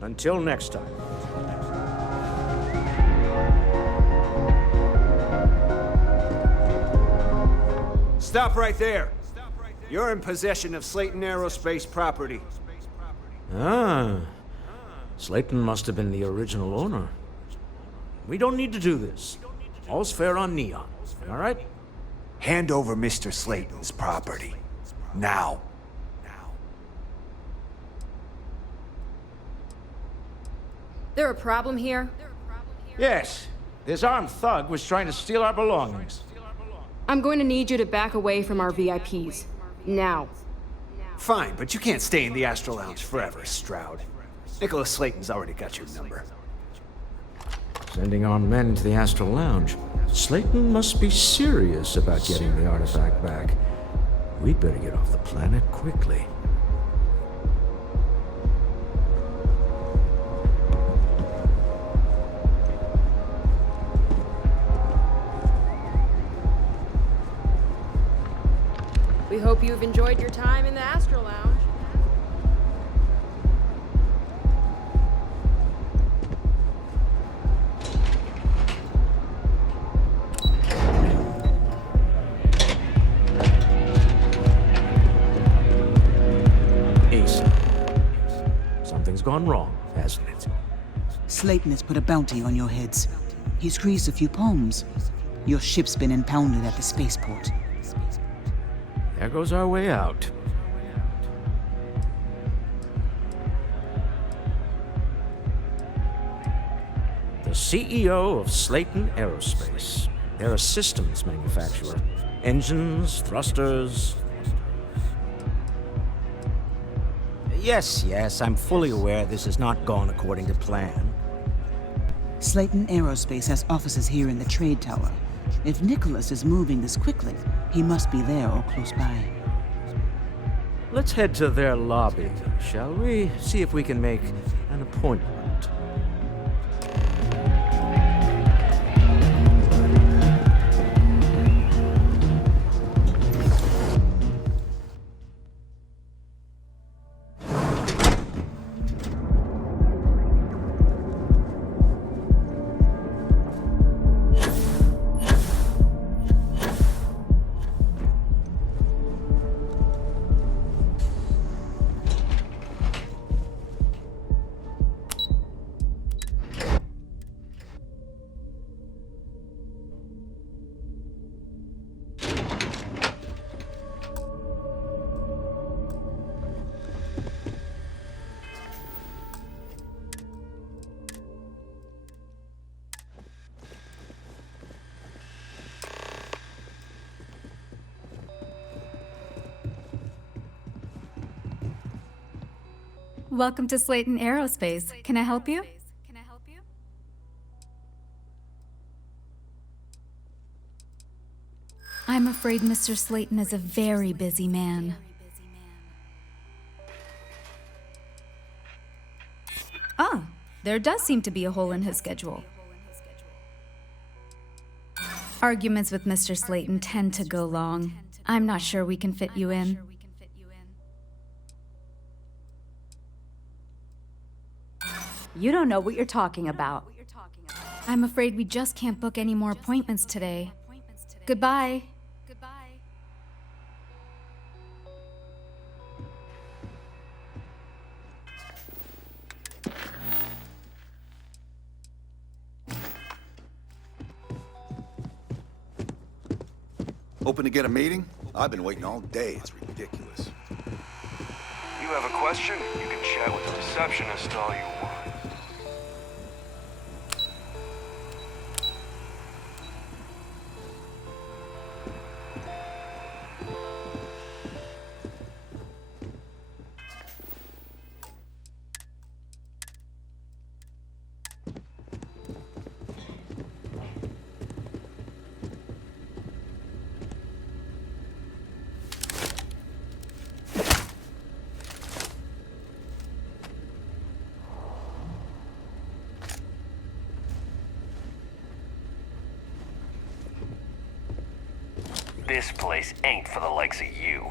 Until next time. Stop right there. You're in possession of Slayton Aerospace property. Ah. Slayton must have been the original owner. We don't need to do this. All's fair on Neon, all right? Hand over Mr. Slayton's property. Now. There a problem here? Yes. This armed thug was trying to steal our belongings. I'm going to need you to back away from our VIPs. Now. Fine, but you can't stay in the Astro Lounge forever, Stroud. Nicholas Slayton's already got your number. Sending armed men into the Astral Lounge. Slayton must be serious about getting the artifact back. We'd better get off the planet quickly. We hope you've enjoyed your time in the Astro Lounge. Something's gone wrong, hasn't it? Slayton has put a bounty on your heads. He's greased a few palms. Your ship's been impounded at the spaceport. There goes our way out. The CEO of Slayton Aerospace. They're a systems manufacturer. Engines, thrusters. Yes, I'm fully aware this has not gone according to plan. Slayton Aerospace has offices here in the trade tower. If Nicholas is moving this quickly, he must be there or close by. Let's head to their lobby, shall we? See if we can make an appointment. Welcome to Slayton Aerospace. Can I help you? I'm afraid Mr. Slayton is a very busy man. Ah, there does seem to be a hole in his schedule. Arguments with Mr. Slayton tend to go long. I'm not sure we can fit you in. You don't know what you're talking about. I'm afraid we just can't book any more appointments today. Goodbye. Open to get a meeting? I've been waiting all day. It's ridiculous. You have a question? You can chat with the receptionist all you want. This place ain't for the likes of you.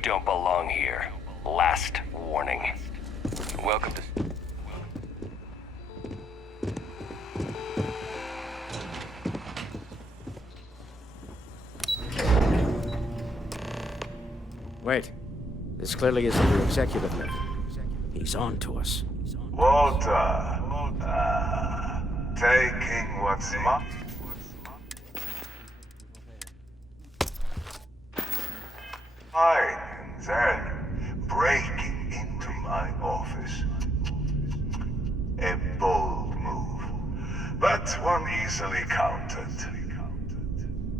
You don't belong here. Last warning. Welcome to... Wait. This clearly isn't your executive level. He's on to us. Walter. Taking what's mine. And then breaking into my office. A bold move, but one easily countered.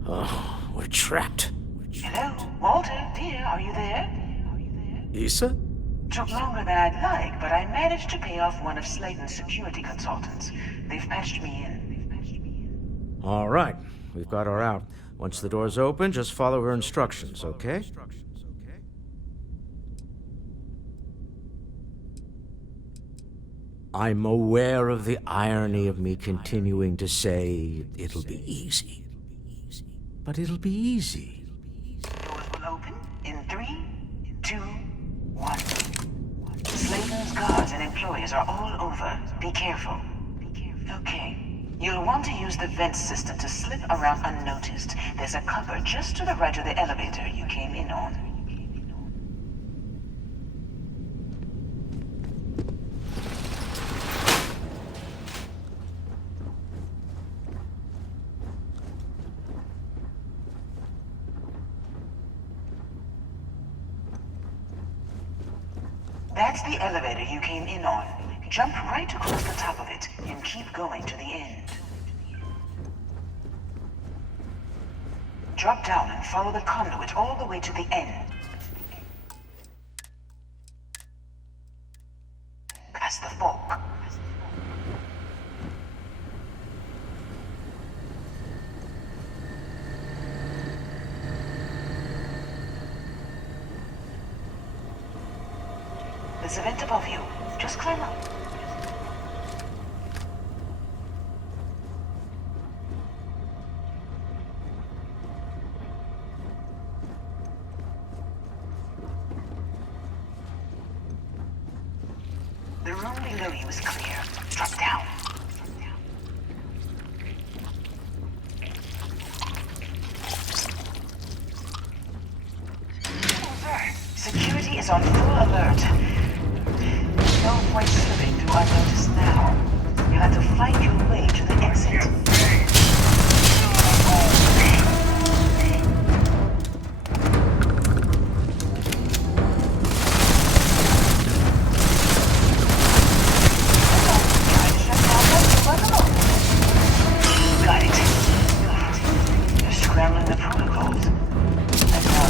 Oh, we're trapped. Hello, Walter, dear, are you there? Issa? Took longer than I'd like, but I managed to pay off one of Slayton's security consultants. They've patched me in. All right. We've got her out. Once the door's open, just follow her instructions, okay? I'm aware of the irony of me continuing to say it'll be easy. But it'll be easy. Doors will open in 3, 2, 1. Slayton's guards and employees are all over. Be careful. Okay. You'll want to use the vent system to slip around unnoticed. There's a cupboard just to the right of the elevator you came in on. That's the elevator you came in on. Jump right across the top of it and keep going to the end. Drop down and follow the conduit all the way to the end. Past the fork. There's a vent above you. Just climb up. The room below you is clear. Drop down. Security is on full alert. No point slipping through unnoticed now. You'll have to find your way to the exit. Got it. You're scrambling the protocols. And now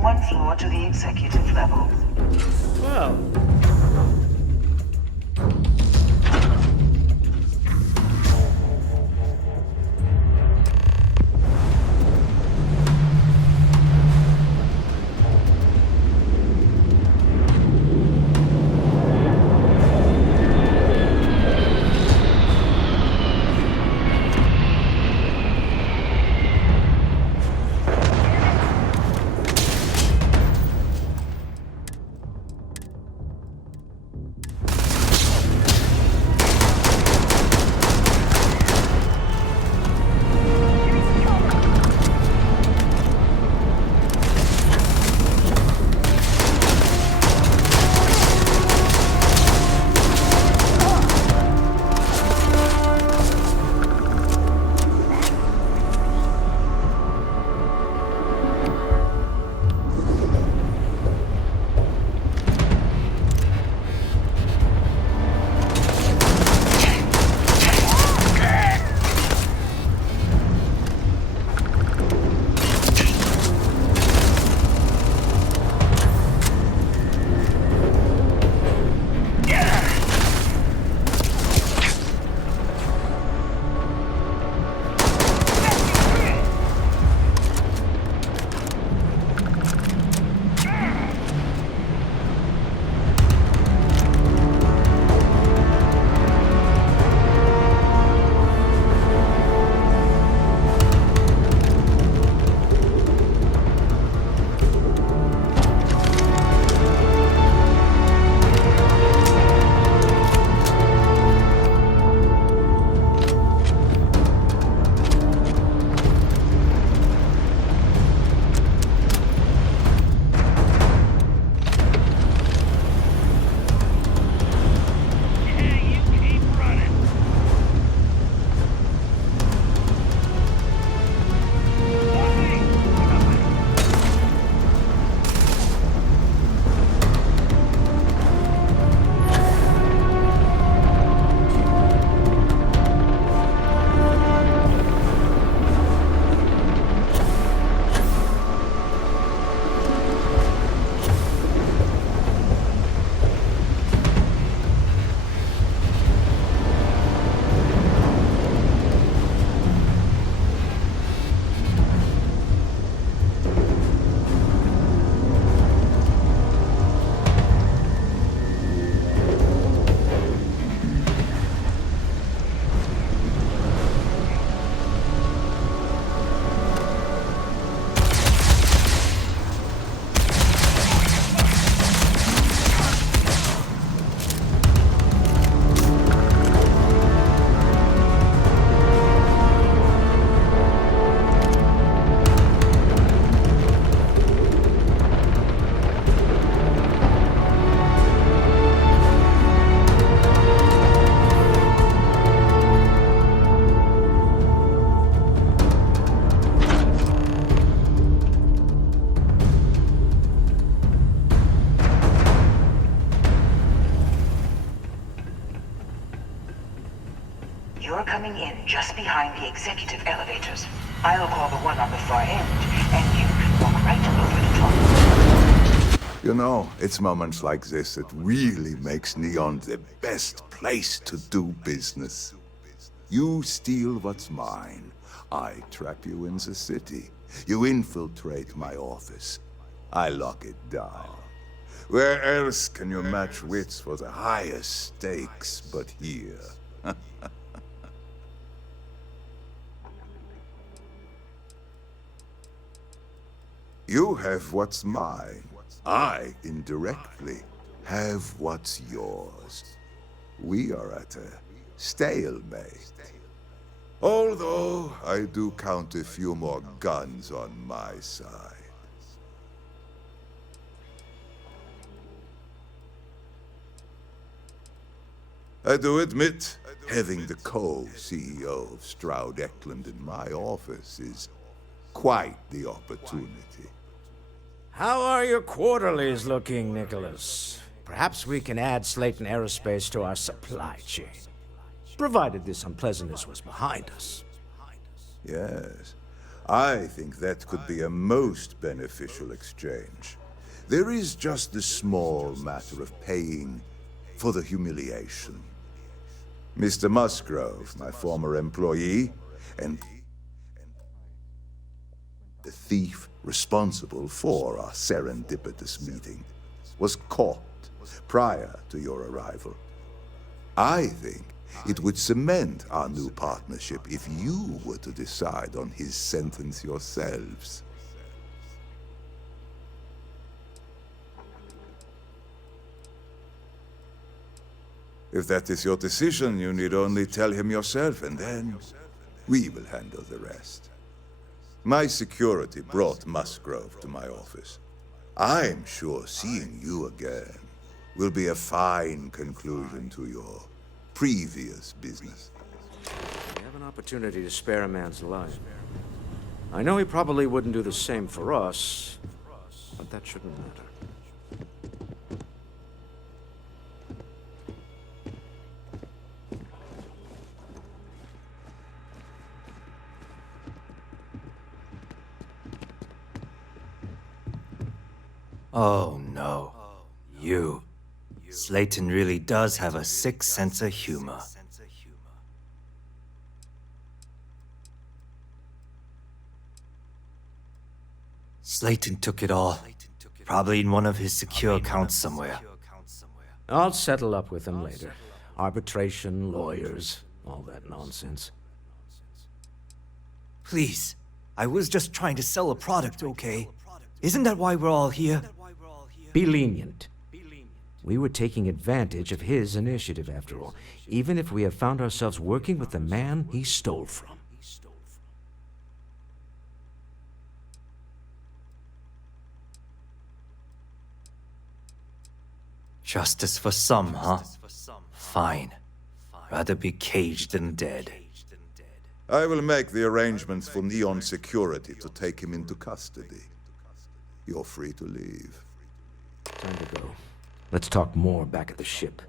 One floor to the executive level. Well, You're coming in just behind the executive elevators. I'll call the one on the far end, and you can walk right over the top. You know, it's moments like this that really makes Neon the best place to do business. You steal what's mine. I trap you in the city. You infiltrate my office. I lock it down. Where else can you match wits for the highest stakes but here? You have what's mine. I, indirectly, have what's yours. We are at a stalemate. Although, I do count a few more guns on my side. I do admit, having the co-CEO of Stroud Eklund in my office is quite the opportunity. How are your quarterlies looking, Nicholas? Perhaps we can add Slayton Aerospace to our supply chain, provided this unpleasantness was behind us. Yes. I think that could be a most beneficial exchange. There is just the small matter of paying for the humiliation. Mr. Musgrove, my former employee, and the thief responsible for our serendipitous meeting, was caught prior to your arrival. I think it would cement our new partnership if you were to decide on his sentence yourselves. If that is your decision, you need only tell him yourself, and then we will handle the rest. My security brought Musgrove to my office. I'm sure seeing you again will be a fine conclusion to your previous business. We have an opportunity to spare a man's life. I know he probably wouldn't do the same for us, but that shouldn't matter. Oh no. You. Slayton really does have a sick sense of humor. Slayton took it all. Probably in one of his secure accounts somewhere. I'll settle up with him later. Arbitration, lawyers, all that nonsense. Please. I was just trying to sell a product, okay? Isn't that why we're all here? Be lenient. We were taking advantage of his initiative, after all, even if we have found ourselves working with the man he stole from. Justice for some, huh? Fine. Rather be caged than dead. I will make the arrangements for Neon Security to take him into custody. You're free to leave. Time to go. Let's talk more back at the ship.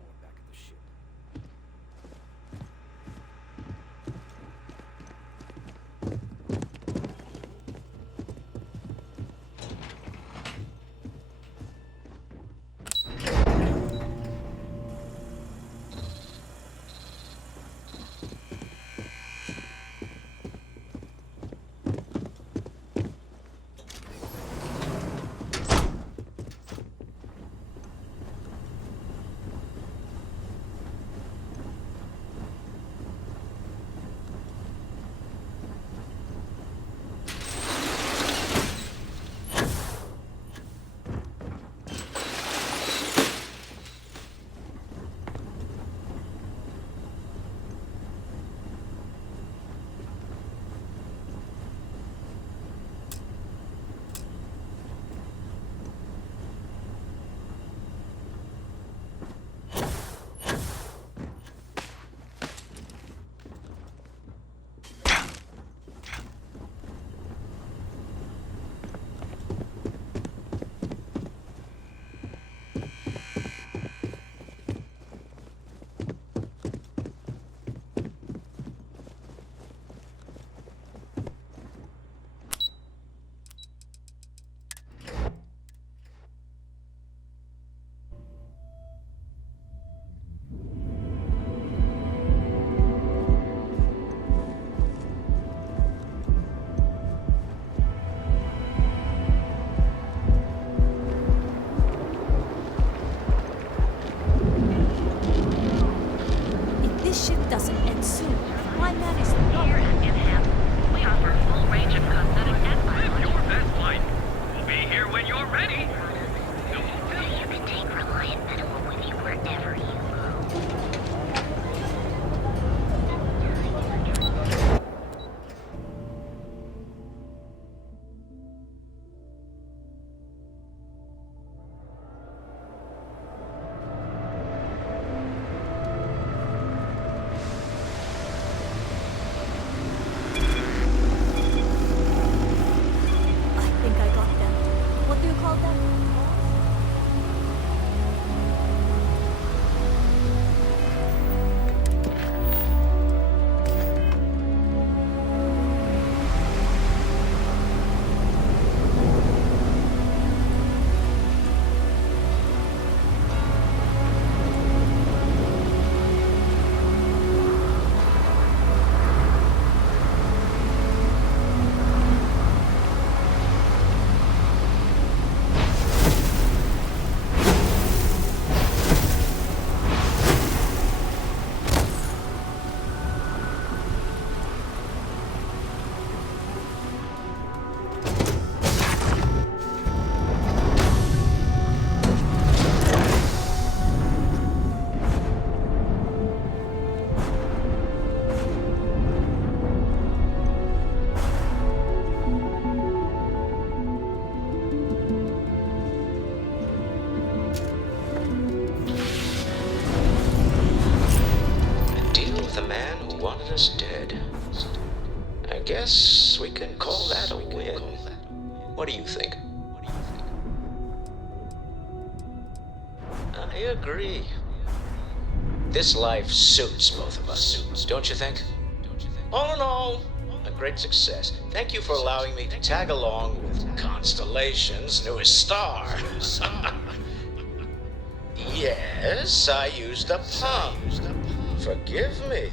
Call them guess we can call that a win. What do you think? I agree. This life suits both of us, don't you think? All in all, a great success. Thank you for allowing me to tag along with Constellation's newest star. Yes, I used a pun. Forgive me.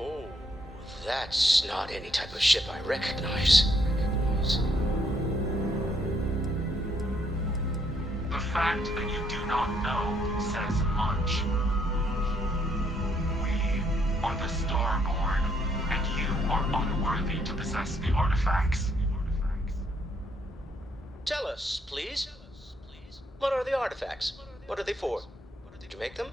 Oh, that's not any type of ship I recognize. The fact that you do not know says much. We are the Starborn, and you are unworthy to possess the artifacts. Tell us, please. What are the artifacts? What are they for? Did you make them?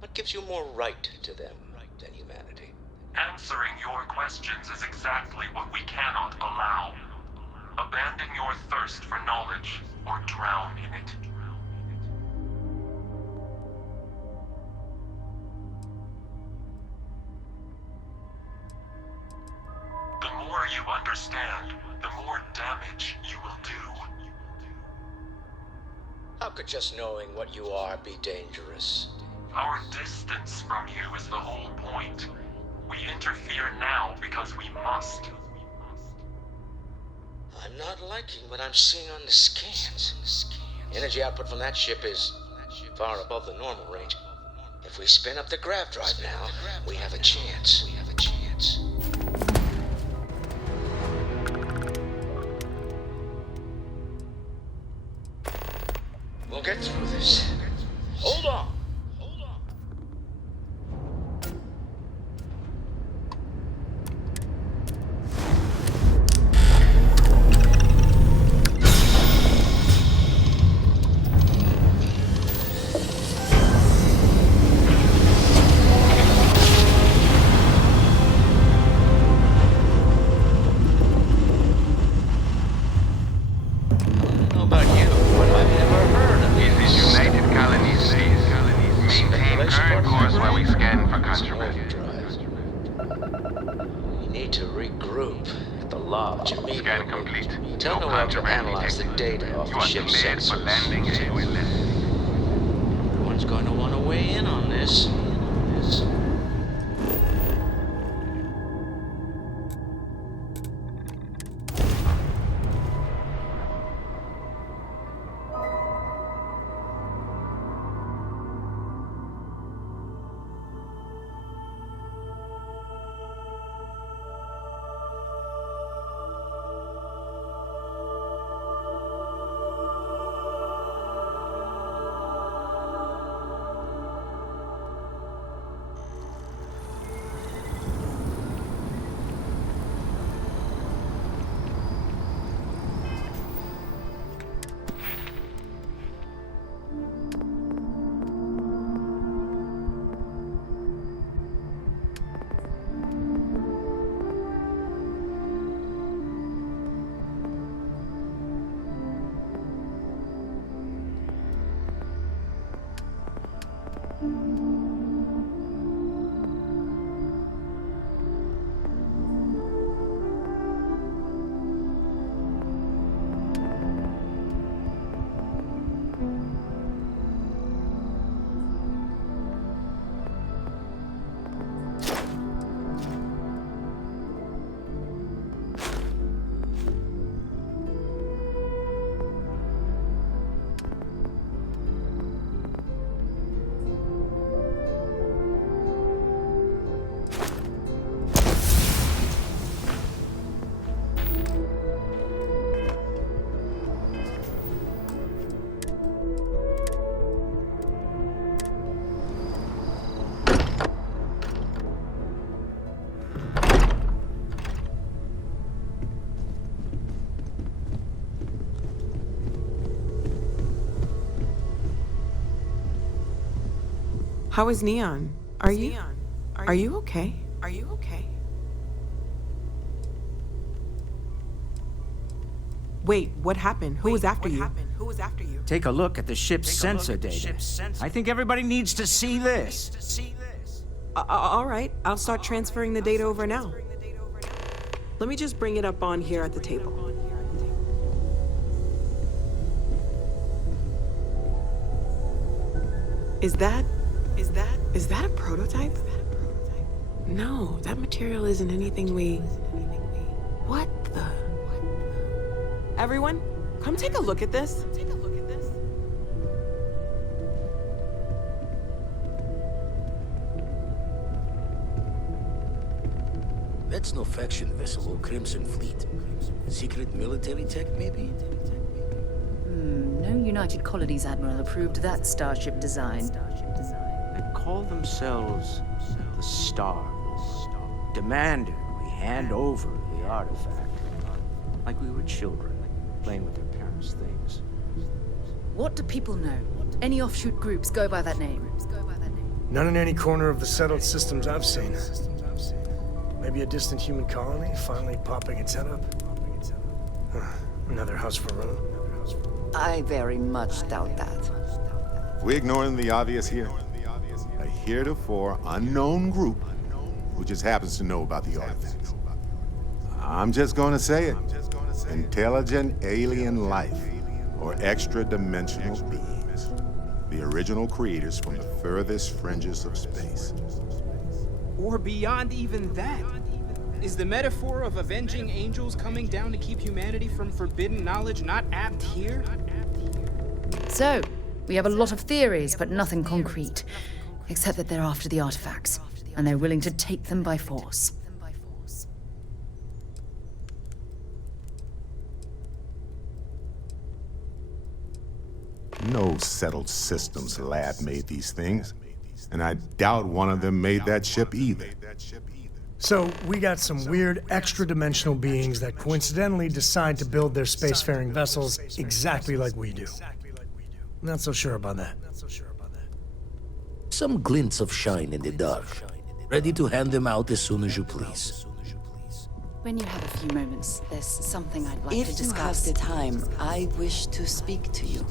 What gives you more right to them than humanity? Answering your questions is exactly what we cannot allow. Abandon your thirst for knowledge, or drown in it. The more you understand, the more damage you will do. How could just knowing what you are be dangerous? Our distance from you is the whole point. We interfere now because we must. I'm not liking what I'm seeing on the scans. Energy output from that ship is far above the normal range. If we spin up the grav drive now, we have a chance. We'll get through this. Hold on. Everyone's going to want to weigh in on this. How is Neon? Are you okay? Are you okay? Wait, what happened? Who was after you? Take a look at the ship's sensor data. I think everybody needs to see this. All right, I'll start transferring the data over now. Let me just bring it up on here at the table. Is that a prototype? No, that material isn't anything we... What the... Everyone, come take a look at this. That's no faction vessel or Crimson Fleet. Secret military tech, maybe? No United Colonies Admiral approved that starship design. They call themselves the Stars. Demanded we hand over the artifact. Like we were children, playing with their parents' things. What do people know? Any offshoot groups go by that name? None in any corner of the settled systems I've seen. Maybe a distant human colony finally popping its head up. Another house for Rome. I very much doubt that. We're ignoring the obvious here. A heretofore unknown group who just happens to know about the artifacts. I'm just gonna say it. Intelligent alien life, or extra-dimensional beings. The original creators from the furthest fringes of space. Or beyond even that. Is the metaphor of avenging angels coming down to keep humanity from forbidden knowledge not apt here? So, we have a lot of theories, but nothing concrete. Except that they're after the artifacts, and they're willing to take them by force. No settled systems lab made these things, and I doubt one of them made that ship either. So, we got some weird extra-dimensional beings that coincidentally decide to build their spacefaring vessels exactly like we do. Not so sure about that. Some glints of shine in the dark. Ready to hand them out as soon as you please. When you have a few moments, there's something I'd like to If you have discuss. the time, I wish to speak to you.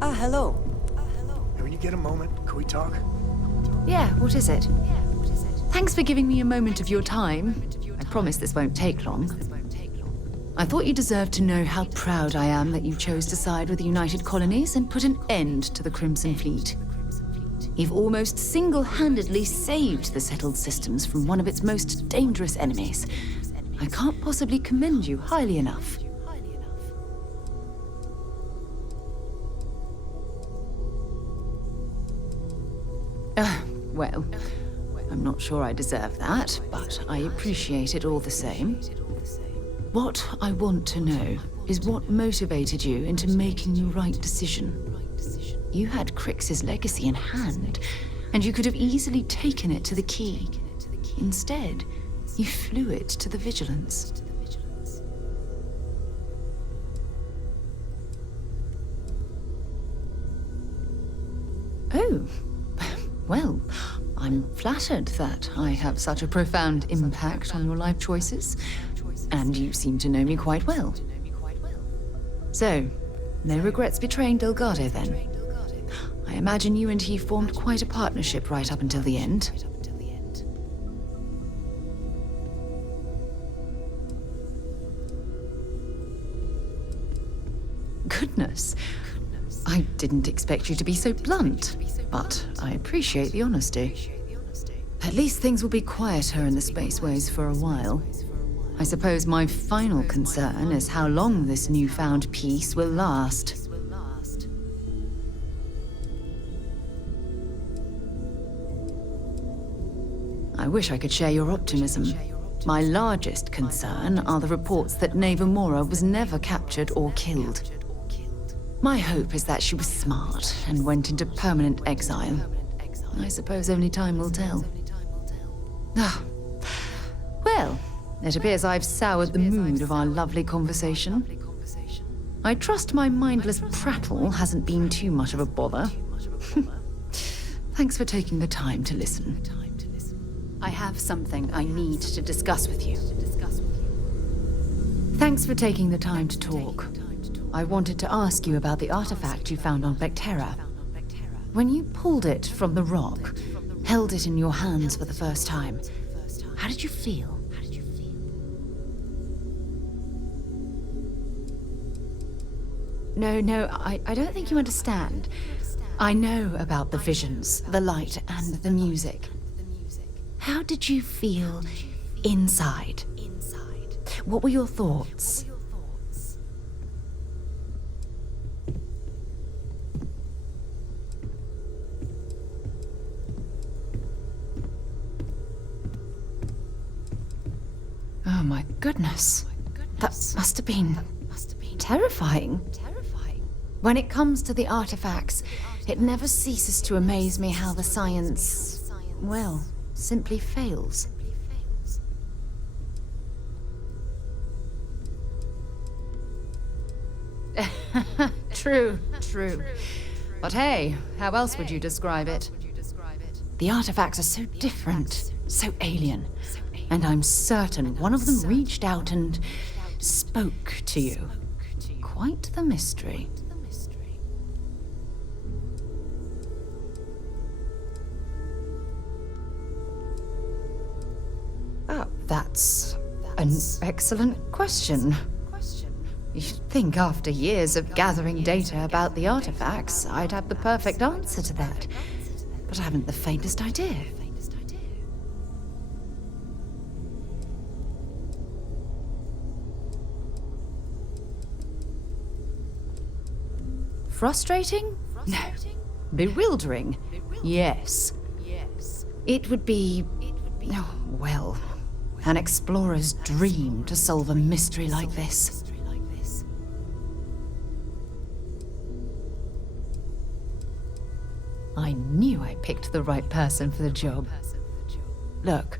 Ah, hello. When you get a moment, can we talk? Yeah, what is it? Thanks for giving me a moment of your time. I promise this won't take long. I thought you deserved to know how proud I am that you chose to side with the United Colonies and put an end to the Crimson Fleet. You've almost single-handedly saved the settled systems from one of its most dangerous enemies. I can't possibly commend you highly enough. Well, I'm not sure I deserve that, but I appreciate it all the same. What I want to know is what motivated you into making the right decision. You had Crix's legacy in hand, and you could have easily taken it to the key. Instead, you flew it to the Vigilance. Oh, well, I'm flattered that I have such a profound impact on your life choices, and you seem to know me quite well. So, no regrets betraying Delgado then? I imagine you and he formed quite a partnership right up until the end. Goodness. I didn't expect you to be so blunt, but I appreciate the honesty. At least things will be quieter in the spaceways for a while. I suppose my final concern is how long this newfound peace will last. I wish I could share your optimism. My largest concern are the reports that Neva Mora was never captured or killed. My hope is that she was smart and went into permanent exile. I suppose only time will tell. Ah. Well, it appears I've soured the mood of our lovely conversation. I trust my mindless prattle hasn't been too much of a bother. Thanks for taking the time to listen. I have something I need to discuss with you. Thanks for taking the time to talk. I wanted to ask you about the artifact you found on Bethesda. When you pulled it from the rock, held it in your hands for the first time, how did you feel? No, I don't think you understand. I know about the visions, the light, and the music. How did you feel inside? What were your thoughts? Oh my goodness. That must have been terrifying. When it comes to the artifacts, it never ceases to amaze me how the science, well, simply fails. True. But hey, how else would you describe it? The artifacts are so different, so alien, and I'm certain one of them reached out and spoke to you. Quite the mystery. That's an excellent question. You'd think after years of gathering data about the artifacts, I'd have the perfect answer to that. But I haven't the faintest idea. Frustrating? No. Bewildering? Yes. It would be... oh, well, an explorer's dream to solve a mystery like this. I knew I picked the right person for the job. Look,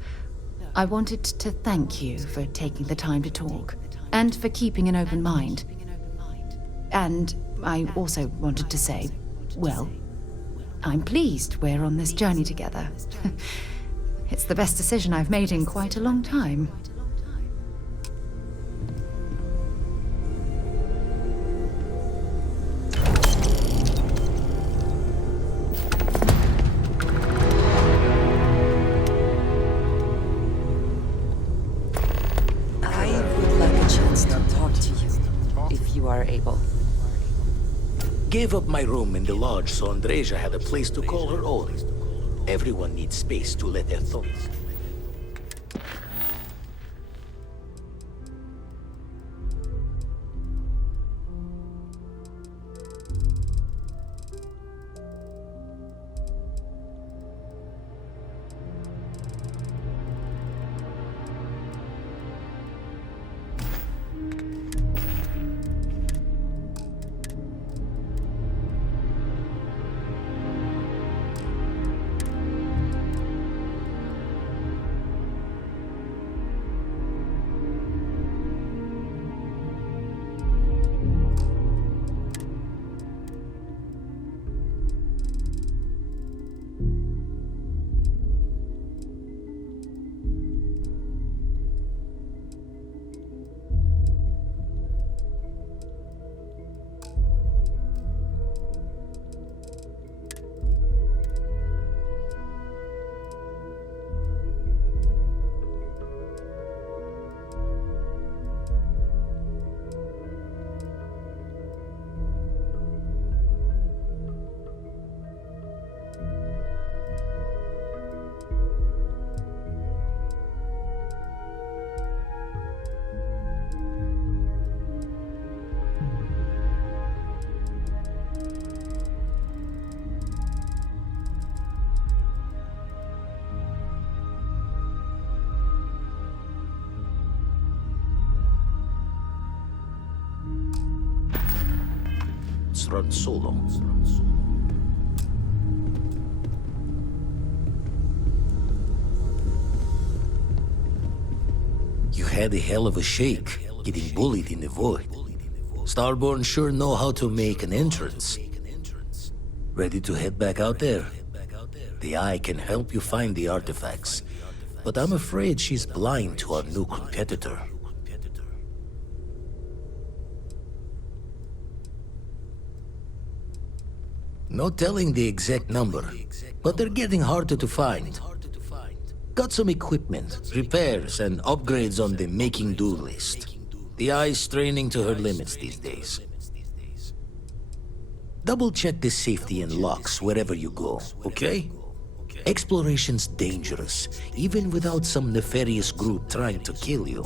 I wanted to thank you for taking the time to talk, and for keeping an open mind. And I also wanted to say, well, I'm pleased we're on this journey together. It's the best decision I've made in quite a long time. I would like a chance to talk to you, if you are able. Gave up my room in the lodge so Andreja had a place to call her own. Everyone needs space to let their thoughts. Run solo. You had a hell of a shake, getting bullied in the void. Starborn sure know how to make an entrance. Ready to head back out there? the Eye can help you find the artifacts, but I'm afraid she's blind to our new competitor. No telling the exact number, but they're getting harder to find. Got some equipment, repairs, and upgrades on the making-do list. The Eye's straining to her limits these days. Double-check the safety and locks wherever you go, okay? Exploration's dangerous, even without some nefarious group trying to kill you.